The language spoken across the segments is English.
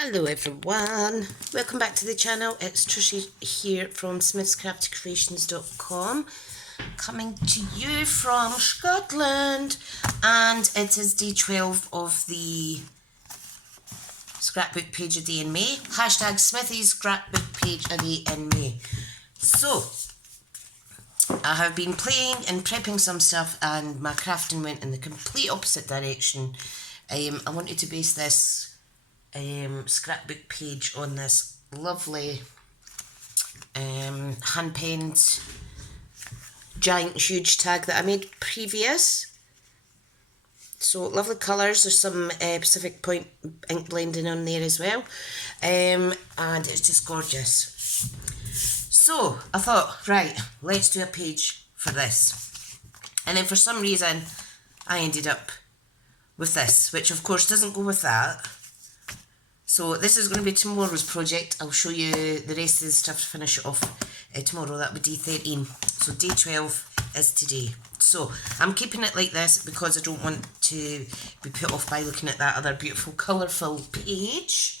Hello everyone, welcome back to the channel. It's Tricia here from smithscraftycreations.com, coming to you from Scotland, and it is day 12 of the scrapbook page a day in May, hashtag Smithy's scrapbook page a day in May. So I have been playing and prepping some stuff and my crafting went in the complete opposite direction. I wanted to base this scrapbook page on this lovely hand penned giant huge tag that I made previous. So lovely colours, there's some Pacific Point ink blending on there as well, and it's just gorgeous. So I thought, right, let's do a page for this, and then for some reason I ended up with this, which of course doesn't go with that. So this is going to be tomorrow's project. I'll show you the rest of the stuff to finish it off tomorrow. That'll be day 13. So day 12 is today. So I'm keeping it like this because I don't want to be put off by looking at that other beautiful colourful page.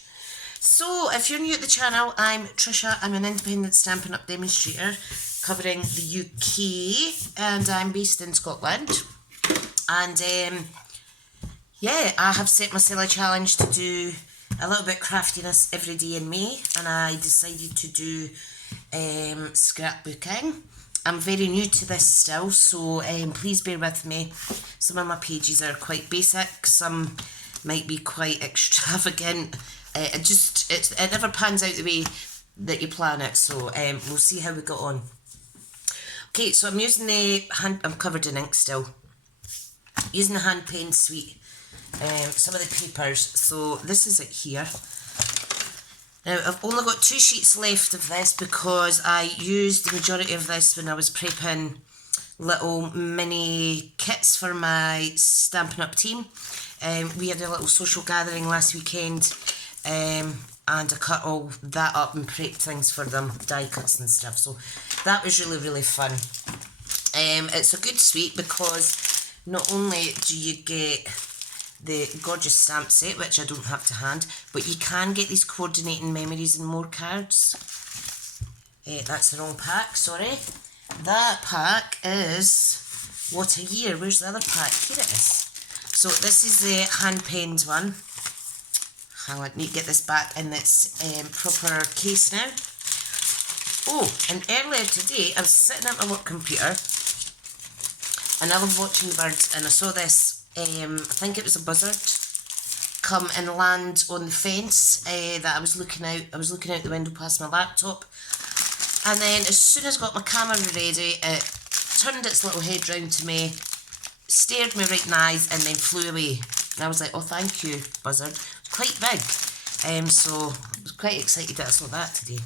So if you're new at the channel, I'm Tricia. I'm an independent Stampin' Up demonstrator covering the UK, and I'm based in Scotland. And yeah, I have set myself a challenge to do a little bit craftiness every day in May, and I decided to do scrapbooking. I'm very new to this still, so please bear with me. Some of my pages are quite basic, some might be quite extravagant. It never pans out the way that you plan it, so we'll see how we got on. Okay, so I'm using I'm covered in ink still, using the hand pen suite. Some of the papers, so this is it here. Now I've only got 2 sheets left of this because I used the majority of this when I was prepping little mini kits for my Stampin' Up team. We had a little social gathering last weekend, and I cut all that up and prepped things for them, die cuts and stuff, so that was really fun. It's a good suite because not only do you get the gorgeous stamp set, which I don't have to hand, but you can get these coordinating memories and more cards. That's the wrong pack, sorry. That pack is What a Year. Where's the other pack? Here it is. So this is the hand penned one. Hang on, I need to get this back in its proper case now. Oh, and earlier today I was sitting at my work computer and I love watching the birds, and I saw this I think it was a buzzard come and land on the fence that I was looking out. I was looking out the window past my laptop, and then as soon as I got my camera ready, it turned its little head round to me, stared me right in the eyes, and then flew away. And I was like, oh, thank you, buzzard. Quite big. So I was quite excited that I saw that today.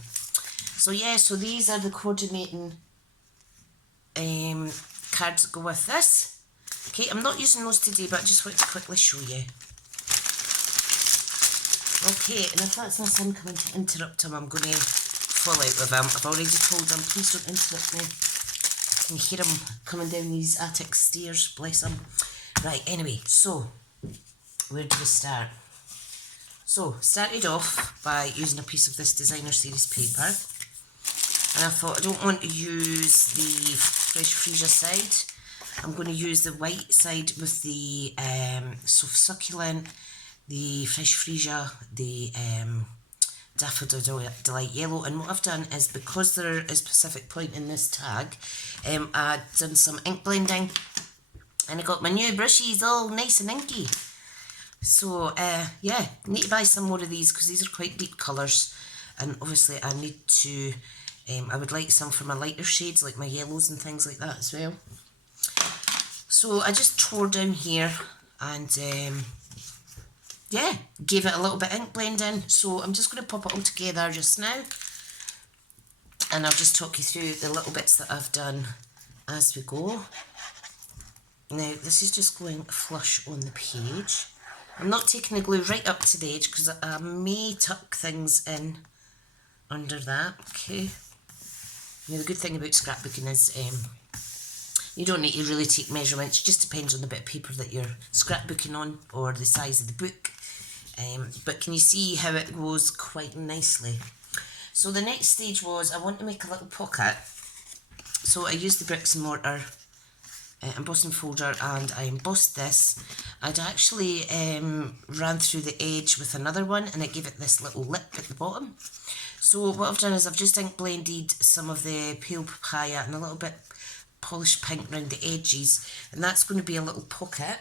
So yeah, so these are the coordinating cards that go with this. Okay, I'm not using those today, but I just want to quickly show you. Okay, and if that's my son coming to interrupt him, I'm going to fall out with him. I've already told him, please don't interrupt me. I can hear him coming down these attic stairs, bless him. Right, anyway, so, where do we start? So, started off by using a piece of this designer series paper. And I thought I don't want to use the Fresh Freesia side. I'm going to use the white side with the Soft Succulent, the Fresh Freesia, the Daffodil Delight Yellow. And what I've done is, because there is Pacific Point in this tag, I've done some ink blending, and I got my new brushes all nice and inky. So yeah, need to buy some more of these because these are quite deep colours, and obviously I need to, I would like some for my lighter shades like my yellows and things like that as well. So I just tore down here and yeah, gave it a little bit ink blending. So I'm just going to pop it all together just now, and I'll just talk you through the little bits that I've done as we go. Now this is just going flush on the page. I'm not taking the glue right up to the edge because I may tuck things in under that. Okay. Now the good thing about scrapbooking is you don't need to really take measurements. It just depends on the bit of paper that you're scrapbooking on or the size of the book. But can you see how it goes quite nicely? So the next stage was I want to make a little pocket. So I used the bricks and mortar embossing folder and I embossed this. I'd actually ran through the edge with another one and it gave it this little lip at the bottom. So what I've done is I've just ink blended some of the pale papaya and a little bit polished pink around the edges, and that's going to be a little pocket.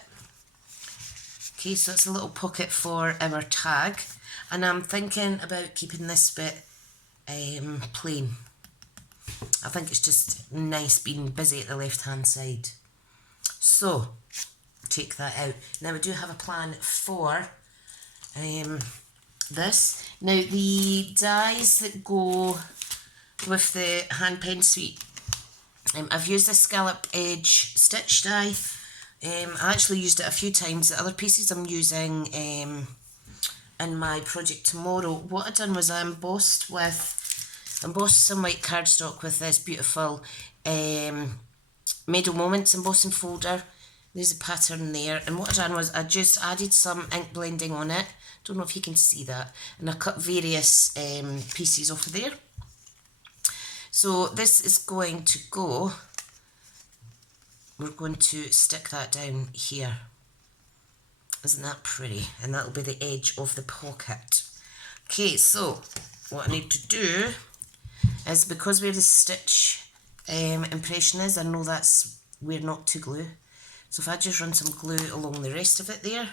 Okay, so it's a little pocket for our tag, and I'm thinking about keeping this bit plain. I think it's just nice being busy at the left hand side. So take that out. Now I do have a plan for this. Now the dies that go with the hand pen suite, I've used a scallop edge stitch die. I actually used it a few times. The other pieces I'm using in my project tomorrow, what I've done was I embossed some white cardstock with this beautiful Meadow Moments embossing folder. There's a pattern there, and what I've done was I just added some ink blending on it. Don't know if you can see that, and I cut various pieces off of there. So this is going to go, we're going to stick that down here. Isn't that pretty? And that'll be the edge of the pocket. Okay, so what I need to do is, because where the stitch impression is, I know that's where not to glue. So if I just run some glue along the rest of it there.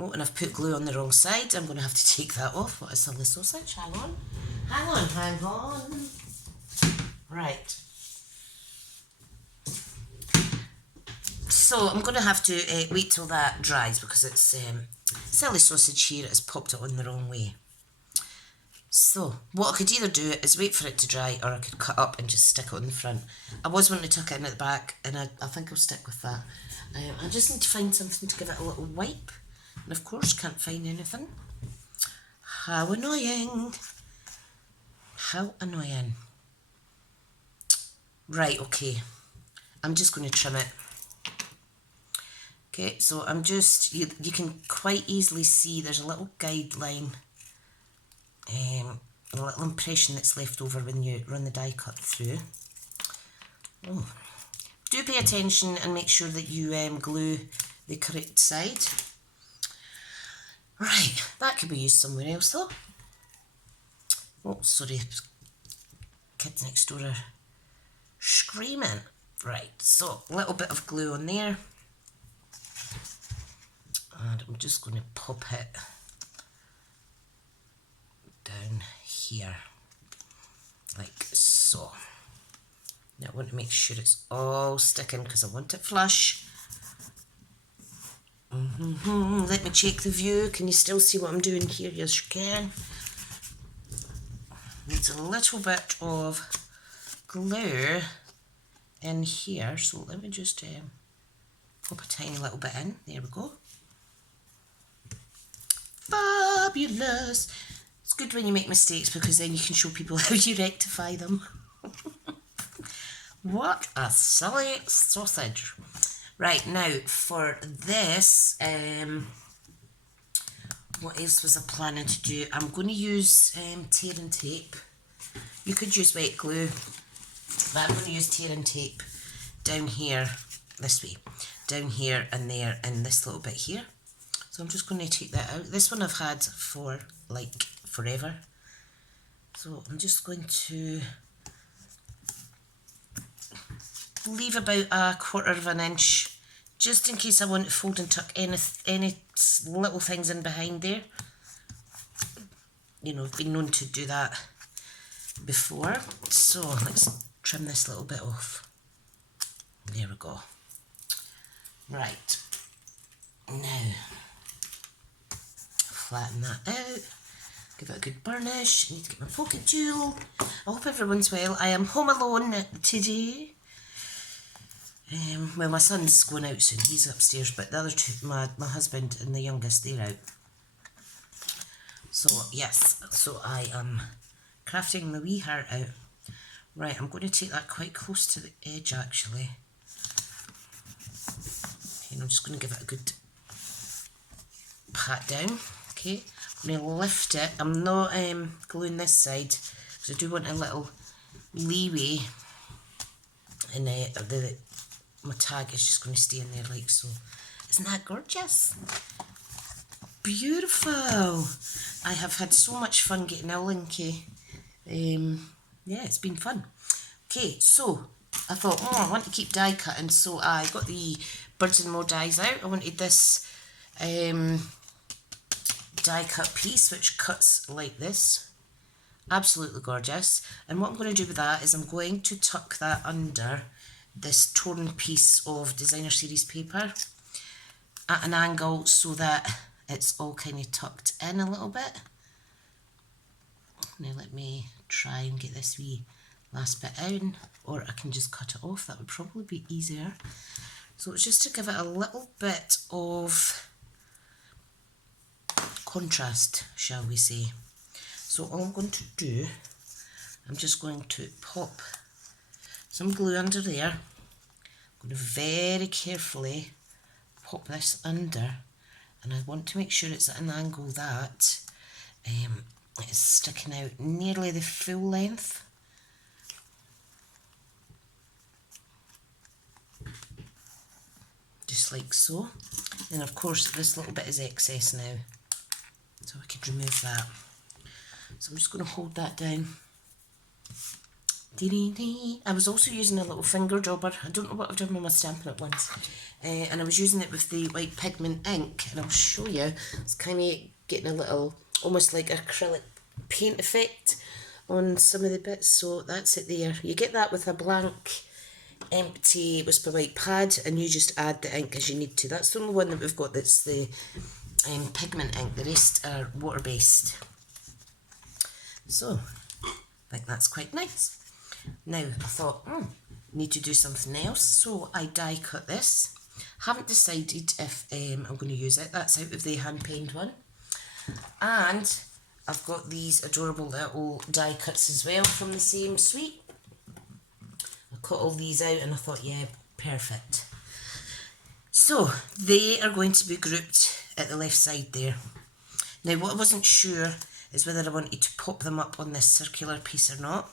Oh, and I've put glue on the wrong side. I'm going to have to take that off. What a silly sausage. Hang on. Hang on, hang on. Right. So I'm going to have to wait till that dries, because it's silly sausage here has popped it on the wrong way. So what I could either do is wait for it to dry, or I could cut up and just stick it on the front. I was wanting to tuck it in at the back, and I think I'll stick with that. I just need to find something to give it a little wipe, and of course can't find anything. How annoying. How annoying. Right, okay. I'm just going to trim it. Okay, so I'm just, you can quite easily see there's a little guideline, a little impression that's left over when you run the die cut through. Oh. Do pay attention and make sure that you glue the correct side. Right, that could be used somewhere else though. Oh, sorry, kids next door are screaming. Right, so a little bit of glue on there. And I'm just going to pop it down here, like so. Now I want to make sure it's all sticking, because I want it flush. Let me check the view. Can you still see what I'm doing here? Yes, you can. Needs a little bit of glue in here, so let me just pop a tiny little bit in. There we go. Fabulous. It's good when you make mistakes, because then you can show people how you rectify them. What a silly sausage. Right, now for this, what else was I planning to do? I'm going to use tear and tape. You could use wet glue, but I'm going to use tear and tape down here, this way, down here and there, and this little bit here. So I'm just going to take that out. This one I've had for like forever. So I'm just going to leave about 1/4 of an inch, just in case I want to fold and tuck any little things in behind there. You know, I've been known to do that before. So let's trim this little bit off. There we go. Right. Now, flatten that out, give it a good burnish. I need to get my pocket tool. I hope everyone's well. I am home alone today. Well, my son's going out soon, he's upstairs, but the other two, my husband and the youngest, they're out. So yes, so I am crafting the wee heart out. Right, I'm going to take that quite close to the edge actually. And I'm just going to give it a good pat down. Okay, I'm going to lift it. I'm not gluing this side because I do want a little leeway, and my tag is just going to stay in there like so. Isn't that gorgeous? Beautiful. I have had so much fun getting all inky. Yeah, it's been fun. Okay, so I thought, I want to keep die cutting, so I got the Birds and More dies out. I wanted this die cut piece which cuts like this. Absolutely gorgeous. And what I'm going to do with that is I'm going to tuck that under this torn piece of designer series paper at an angle so that it's all kind of tucked in a little bit. Now let me try and get this wee last bit out, or I can just cut it off. That would probably be easier. So it's just to give it a little bit of contrast, shall we say. So all I'm going to do, I'm just going to pop some glue under there. I'm going to very carefully pop this under, and I want to make sure it's at an angle that it's sticking out nearly the full length. Just like so. And of course this little bit is excess now, so I could remove that. So I'm just going to hold that down. I was also using a little finger jobber. I don't know what I've done with my Stampin' at once. And I was using it with the white pigment ink, and I'll show you. It's kind of getting a little, almost like acrylic paint effect on some of the bits. So that's it there. You get that with a blank, empty Whisper White pad, and you just add the ink as you need to. That's the only one that we've got that's the pigment ink. The rest are water-based. So, I think that's quite nice. Now, I thought, need to do something else, so I die cut this. Haven't decided if I'm going to use it. That's out of the hand painted one. And I've got these adorable little die cuts as well from the same suite. I cut all these out and I thought, yeah, perfect. So, they are going to be grouped at the left side there. Now, what I wasn't sure is whether I wanted to pop them up on this circular piece or not.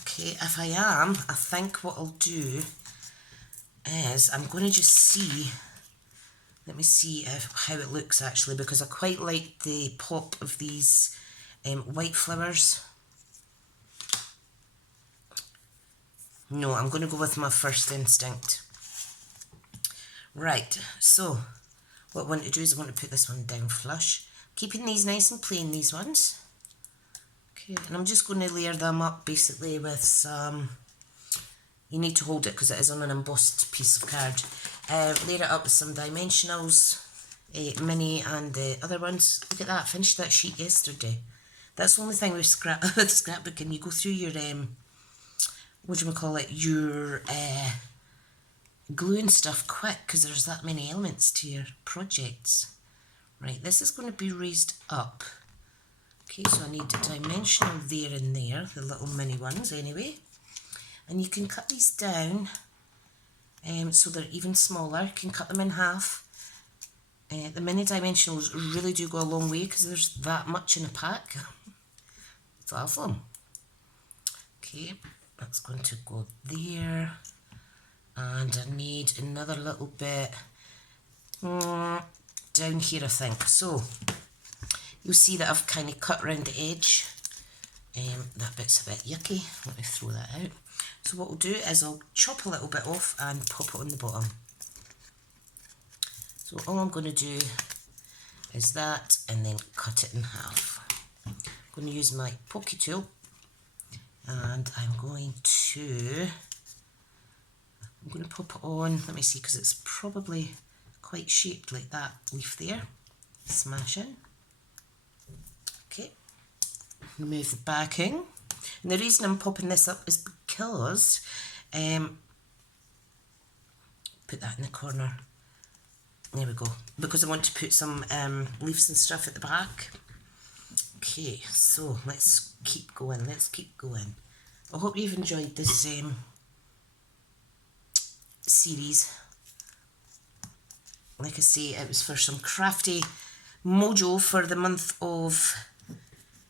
Okay, if I am, I think what I'll do is I'm going to just see, let me see how it looks actually, because I quite like the pop of these white flowers. No, I'm going to go with my first instinct. Right, so what I want to do is I want to put this one down flush. Keeping these nice and plain, these ones. Okay, and I'm just going to layer them up basically with some, you need to hold it because it is on an embossed piece of card. Layer it up with some dimensionals, mini and the other ones. Look at that, I finished that sheet yesterday. That's the only thing with Scrapbook, and you go through your, your glue and stuff quick because there's that many elements to your projects. Right, this is going to be raised up. Okay, so I need a dimensional there and there, the little mini ones anyway. And you can cut these down so they're even smaller. You can cut them in half. The mini dimensionals really do go a long way because there's that much in a pack. 12 of them. Okay, that's going to go there. And I need another little bit down here, I think. So you'll see that I've kind of cut around the edge. That bit's a bit yucky. Let me throw that out. So what we'll do is I'll chop a little bit off and pop it on the bottom. So all I'm going to do is that and then cut it in half. I'm going to use my pokey tool and I'm going to pop it on. Let me see, because it's probably quite shaped like that leaf there. Smash in. Okay, remove the backing. And the reason I'm popping this up is because, put that in the corner. There we go. Because I want to put some leaves and stuff at the back. Okay, so let's keep going. I hope you've enjoyed this series. like I say, it was for some crafty mojo for the month of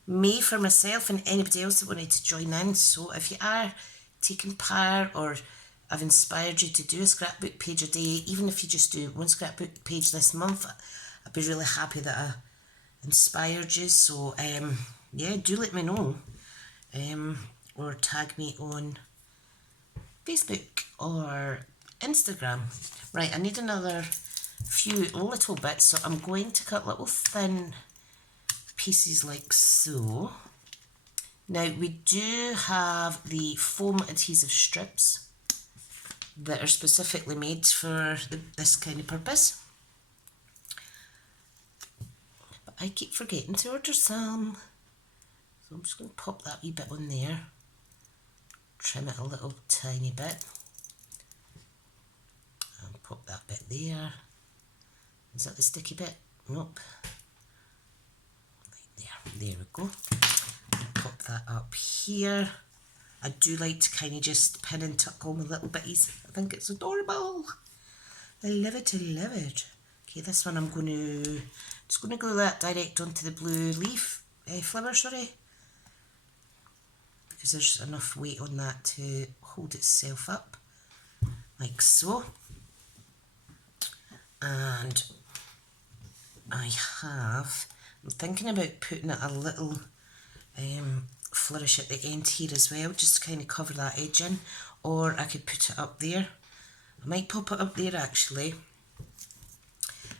May for myself and anybody else that wanted to join in. So if you are taking part, or I've inspired you to do a scrapbook page a day, even if you just do one scrapbook page this month, I'd be really happy that I inspired you. So yeah, do let me know, or tag me on Facebook or Instagram. Right, I need another few little bits, so I'm going to cut little thin pieces like so. Now we do have the foam adhesive strips that are specifically made for this kind of purpose, but I keep forgetting to order some, so I'm just going to pop that wee bit on there, trim it a little tiny bit, and pop that bit there. Is that the sticky bit? Nope. Right there we go. Pop that up here. I do like to kind of just pin and tuck all my little bitties. I think it's adorable. I love it, I love it. Okay, this one I'm just going to glue that direct onto the blue leaf, flower, sorry, because there's enough weight on that to hold itself up, like so. And I'm thinking about putting a little flourish at the end here as well, just to kind of cover that edge in, or I could put it up there. I might pop it up there actually,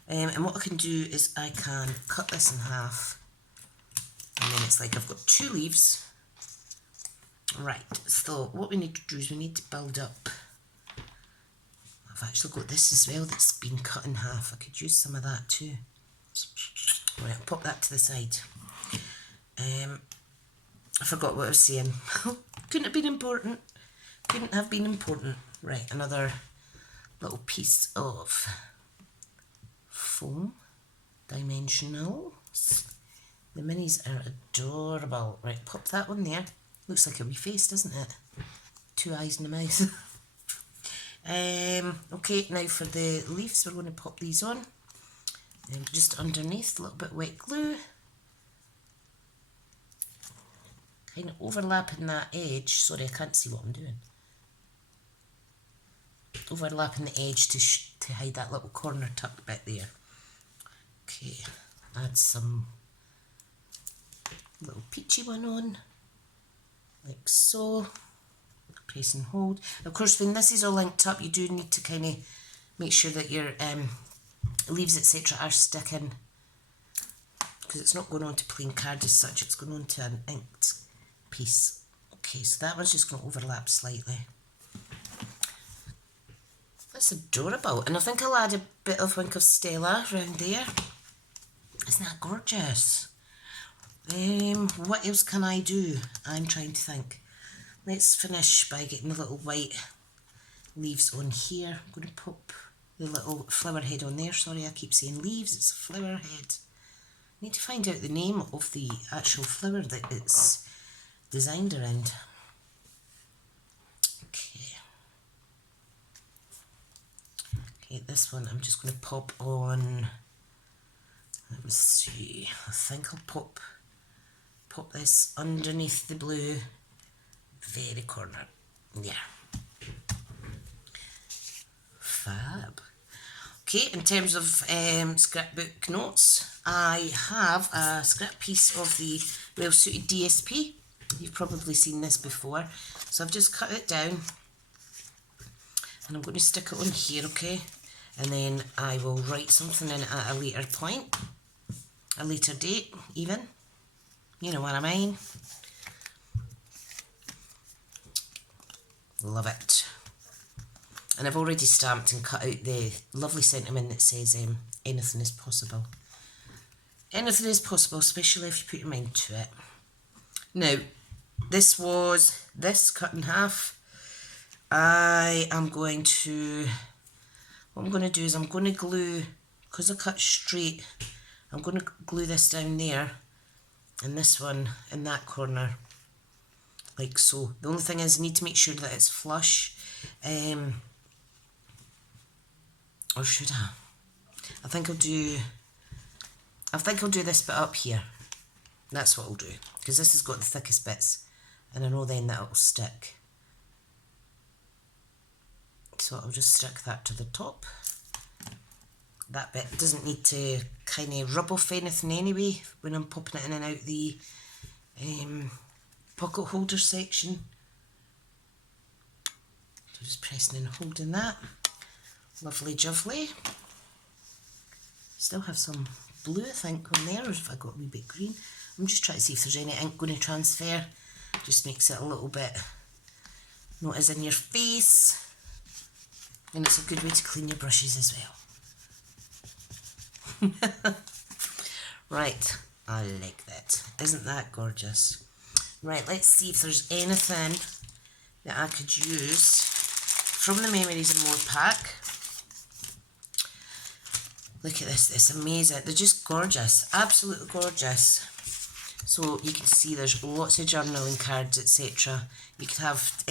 and what I can do is I can cut this in half, and then it's like I've got two leaves. Right, so what we need to do is we need to build up. I've actually got this as well that's been cut in half. I could use some of that too. Right, I'll pop that to the side. I forgot what I was saying. Couldn't have been important. Couldn't have been important. Right, another little piece of foam. Dimensionals. The minis are adorable. Right, pop that one there. Looks like a wee face, doesn't it? Two eyes and a mouth. Okay, now for the leaves, we're going to pop these on. Just underneath, a little bit wet glue. Kind of overlapping that edge. Sorry, I can't see what I'm doing. Overlapping the edge to hide that little corner tuck bit there. Okay, add some little peachy one on, like so. Press and hold. Of course, when this is all linked up, you do need to kind of make sure that your leaves, etc., are sticking, because it's not going on to plain card as such, it's going on to an inked piece. Okay, so that one's just going to overlap slightly. That's adorable, and I think I'll add a bit of Wink of Stella around there. Isn't that gorgeous? What else can I do? I'm trying to think. Let's finish by getting the little white leaves on here. I'm going to pop the little flower head on there. Sorry, I keep saying leaves, it's a flower head. I need to find out the name of the actual flower that it's designed around. Okay, this one I'm just going to pop on. Let me see. I think I'll pop this underneath the blue, very corner. Yeah. Fab. Okay, in terms of scrapbook notes, I have a scrap piece of the Well Suited DSP. You've probably seen this before. So I've just cut it down and I'm going to stick it on here, okay? And then I will write something in it at a later point, a later date even. You know what I mean? Love it. And I've already stamped and cut out the lovely sentiment that says anything is possible. Anything is possible, especially if you put your mind to it. Now, this was this cut in half. What I'm going to do is I'm going to glue, because I cut straight, I'm going to glue this down there and this one in that corner, like so. The only thing is I need to make sure that it's flush, or should I? I think I'll do this bit up here. That's what I'll do, because this has got the thickest bits, and I know then that it'll stick. So I'll just stick that to the top. That bit doesn't need to kind of rub off anything anyway when I'm popping it in and out the pocket holder section. So just pressing and holding that. Lovely jubbly. Still have some blue, I think, on there, or if I got a wee bit green. I'm just trying to see if there's any ink going to transfer. Just makes it a little bit not as in your face. And it's a good way to clean your brushes as well. Right, I like that. Isn't that gorgeous? Right, let's see if there's anything that I could use from the Memories and More pack. Look at this, it's amazing. They're just gorgeous, absolutely gorgeous. So you can see there's lots of journaling cards, etc. You could have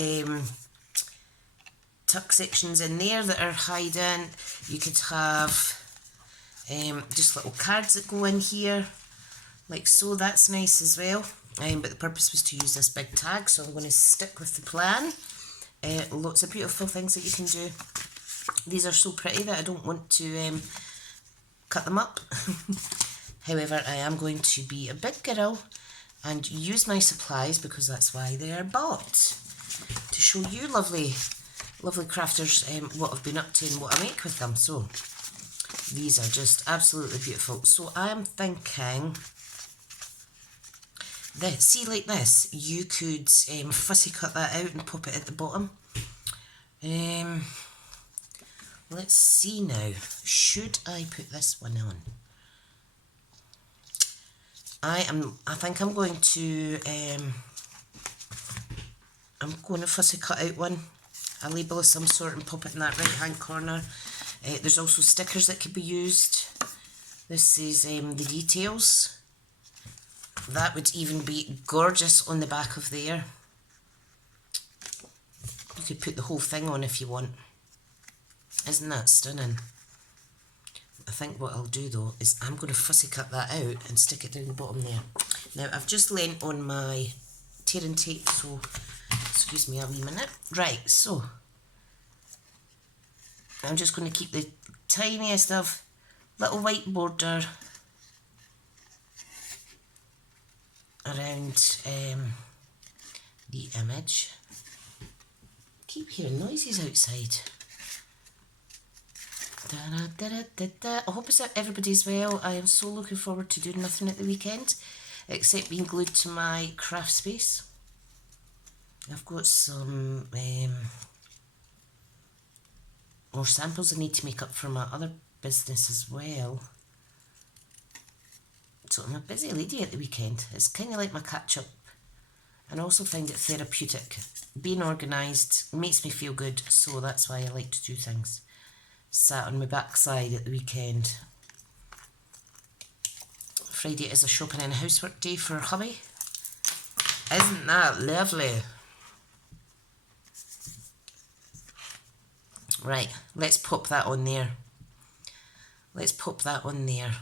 tuck sections in there that are hiding. You could have just little cards that go in here, like so. That's nice as well. But the purpose was to use this big tag, so I'm going to stick with the plan. Lots of beautiful things that you can do. These are so pretty that I don't want to cut them up. However, I am going to be a big girl and use my supplies, because that's why they are bought. To show you lovely crafters what I've been up to and what I make with them. So these are just absolutely beautiful. So I am thinking that, see, like this, you could fussy cut that out and pop it at the bottom. Let's see now. Should I put this one on? I think I'm going to fussy cut out one, a label of some sort, and pop it in that right hand corner. There's also stickers that could be used. This is the details. That would even be gorgeous on the back of there. You could put the whole thing on if you want. Isn't that stunning? I think what I'll do though is I'm going to fussy cut that out and stick it down the bottom there. Now I've just leant on my tearing tape, so excuse me a wee minute. Right, so I'm just going to keep the tiniest of little white border around the image. Keep hearing noises outside. I hope everybody's well. I am so looking forward to doing nothing at the weekend except being glued to my craft space. I've got some more samples I need to make up for my other business as well. So I'm a busy lady at the weekend. It's kind of like my catch up, and I also find it therapeutic. Being organised makes me feel good, so that's why I like to do things. Sat on my backside at the weekend. Friday is a shopping and housework day for hubby. Isn't that lovely? Right, let's pop that on there. Let's pop that on there.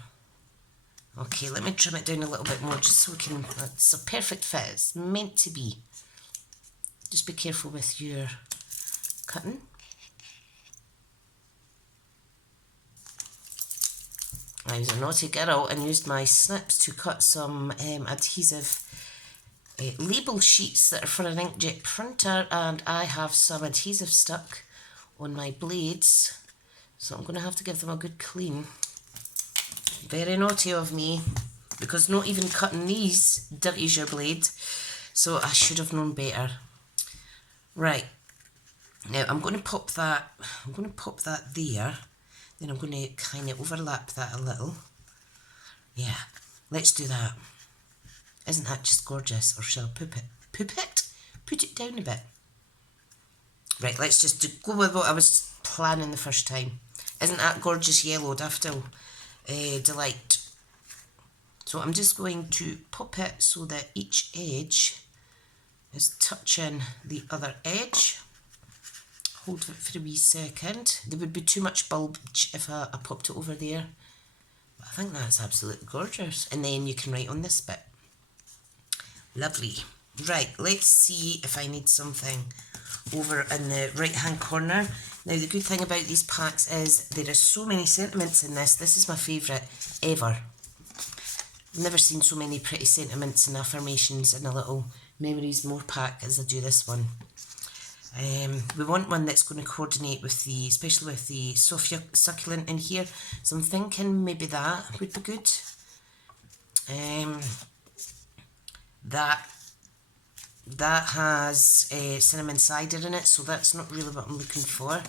Okay, let me trim it down a little bit more just so we can... It's a perfect fit. It's meant to be. Just be careful with your cutting. I was a naughty girl and used my snips to cut some adhesive label sheets that are for an inkjet printer, and I have some adhesive stuck on my blades, so I'm going to have to give them a good clean. Very naughty of me, because not even cutting these dirties your blade, so I should have known better. Right, now I'm going to pop that there. Then I'm going to kind of overlap that a little. Yeah, let's do that. Isn't that just gorgeous? Or shall I put it down a bit? Right, let's just go with what I was planning the first time. Isn't that gorgeous yellow daffodil delight? So I'm just going to pop it so that each edge is touching the other edge. hold it for a wee second. There would be too much bulge if I popped it over there. But I think that's absolutely gorgeous. And then you can write on this bit. Lovely. Right, let's see if I need something over in the right hand corner. Now the good thing about these packs is there are so many sentiments in this. This is my favourite ever. I've never seen so many pretty sentiments and affirmations in a little Memories More pack as I do this one. We want one that's going to coordinate with the, especially with the Sophia succulent in here. So I'm thinking maybe that would be good. That has cinnamon cider in it, so that's not really what I'm looking for.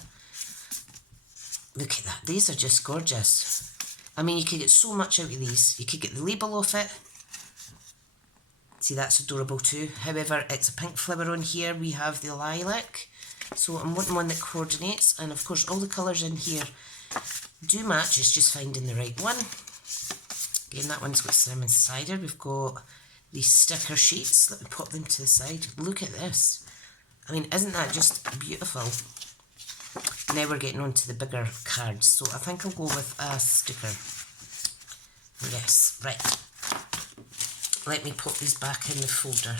Look at that, these are just gorgeous. I mean, you could get so much out of these. You could get the label off it. See, that's adorable too. However, it's a pink flower on here. We have the lilac. So I'm wanting one that coordinates. And of course, all the colours in here do match. It's just finding the right one. Again, that one's got cinnamon cider. We've got these sticker sheets. Let me pop them to the side. Look at this. I mean, isn't that just beautiful? Now we're getting on to the bigger cards. So I think I'll go with a sticker. Yes, right. Let me put these back in the folder.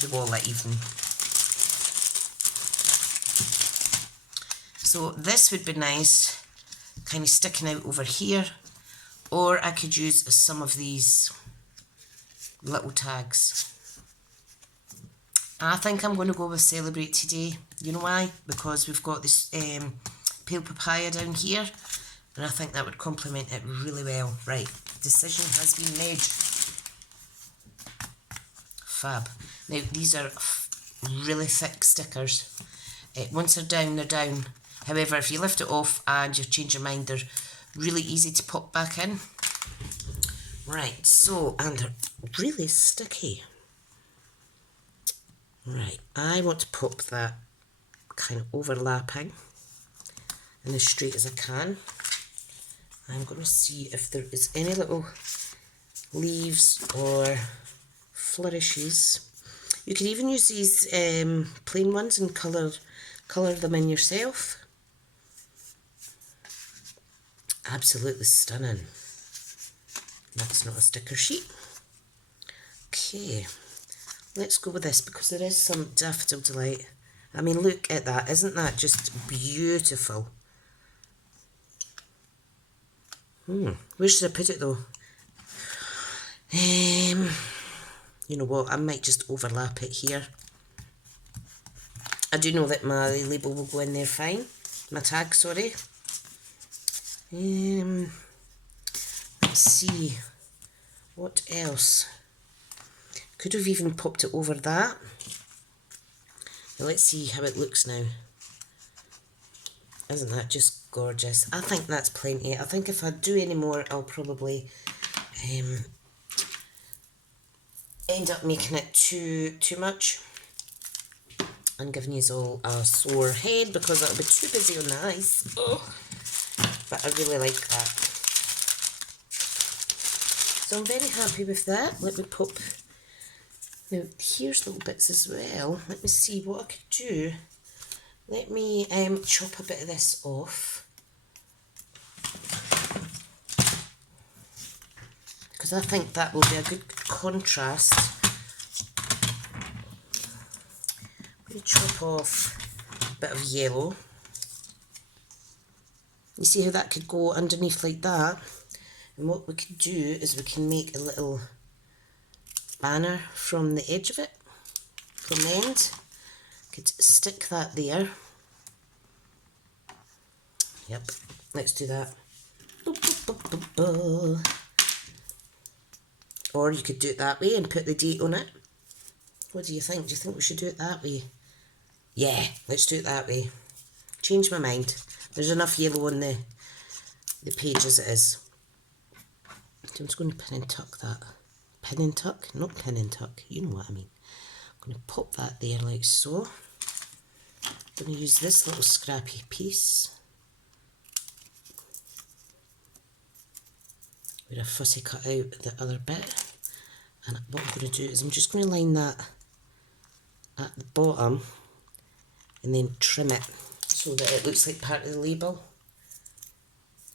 The wallet even. So this would be nice, kind of sticking out over here. Or I could use some of these little tags. I think I'm going to go with Celebrate Today. You know why? Because we've got this pale papaya down here, and I think that would complement it really well. Right, decision has been made. Fab. Now these are really thick stickers. Once they're down, they're down. However, if you lift it off and you've changed your mind, they're really easy to pop back in. Right, so, and they're really sticky. Right, I want to pop that kind of overlapping and as straight as I can. I'm going to see if there is any little leaves or flourishes. You can even use these plain ones and colour them in yourself. Absolutely stunning. That's not a sticker sheet. Okay, let's go with this because there is some Daffodil Delight. I mean, look at that. Isn't that just beautiful? Where should I put it though? You know what? I might just overlap it here. I do know that my label will go in there fine. My tag, sorry. Let's see. What else? Could have even popped it over that. Now let's see how it looks now. Isn't that just gorgeous? I think that's plenty. I think if I do any more, I'll probably end up making it too much and giving you all a sore head because I'll be too busy on the ice. Oh. But I really like that. So I'm very happy with that. Let me pop. Now here's little bits as well. Let me see what I could do. Let me chop a bit of this off. Because I think that will be a good contrast. I'm going to chop off a bit of yellow. You see how that could go underneath like that? And what we could do is we can make a little banner from the edge of it, from the end. Could stick that there. Yep, let's do that. Or you could do it that way and put the date on it. What do you think? Do you think we should do it that way? Yeah, let's do it that way. Change my mind. There's enough yellow on the page as it is. So I'm just going to pin and tuck that. Pin and tuck? Not pin and tuck. You know what I mean. I'm going to pop that there like so. I'm going to use this little scrappy piece. Where I fussy cut out the other bit. And what I'm going to do is I'm just going to line that at the bottom and then trim it. so that it looks like part of the label.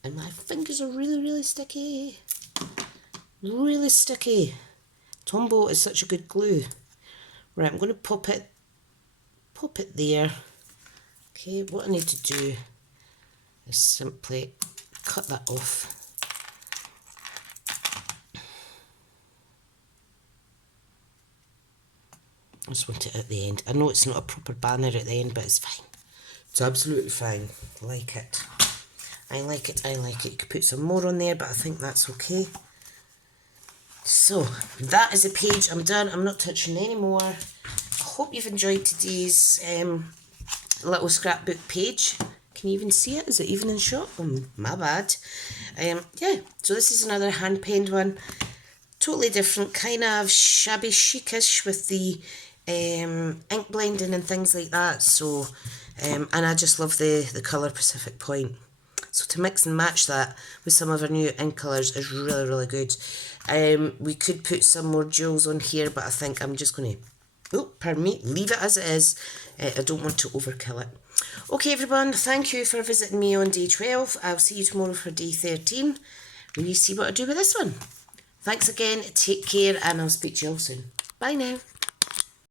And my fingers are really, really sticky. Really sticky. Tombow is such a good glue. Right, I'm going to pop it there. Okay, what I need to do is simply cut that off. I just want it at the end. I know it's not a proper banner at the end, but it's fine. It's absolutely fine. I like it. I like it, I like it. You could put some more on there, but I think that's okay. So, that is a page. I'm done. I'm not touching any more. I hope you've enjoyed today's little scrapbook page. Can you even see it? Is it even in shot? Oh, my bad. Yeah, so this is another hand-penned one. Totally different, kind of shabby chicish with the ink blending and things like that. So, and I just love the colour Pacific Point. So to mix and match that with some of our new ink colours is really, really good. We could put some more jewels on here, but I think I'm just going to, oh, pardon me, leave it as it is. I don't want to overkill it. Okay, everyone, thank you for visiting me on day 12. I'll see you tomorrow for day 13, when you see what I do with this one. Thanks again, take care, and I'll speak to you all soon. Bye now.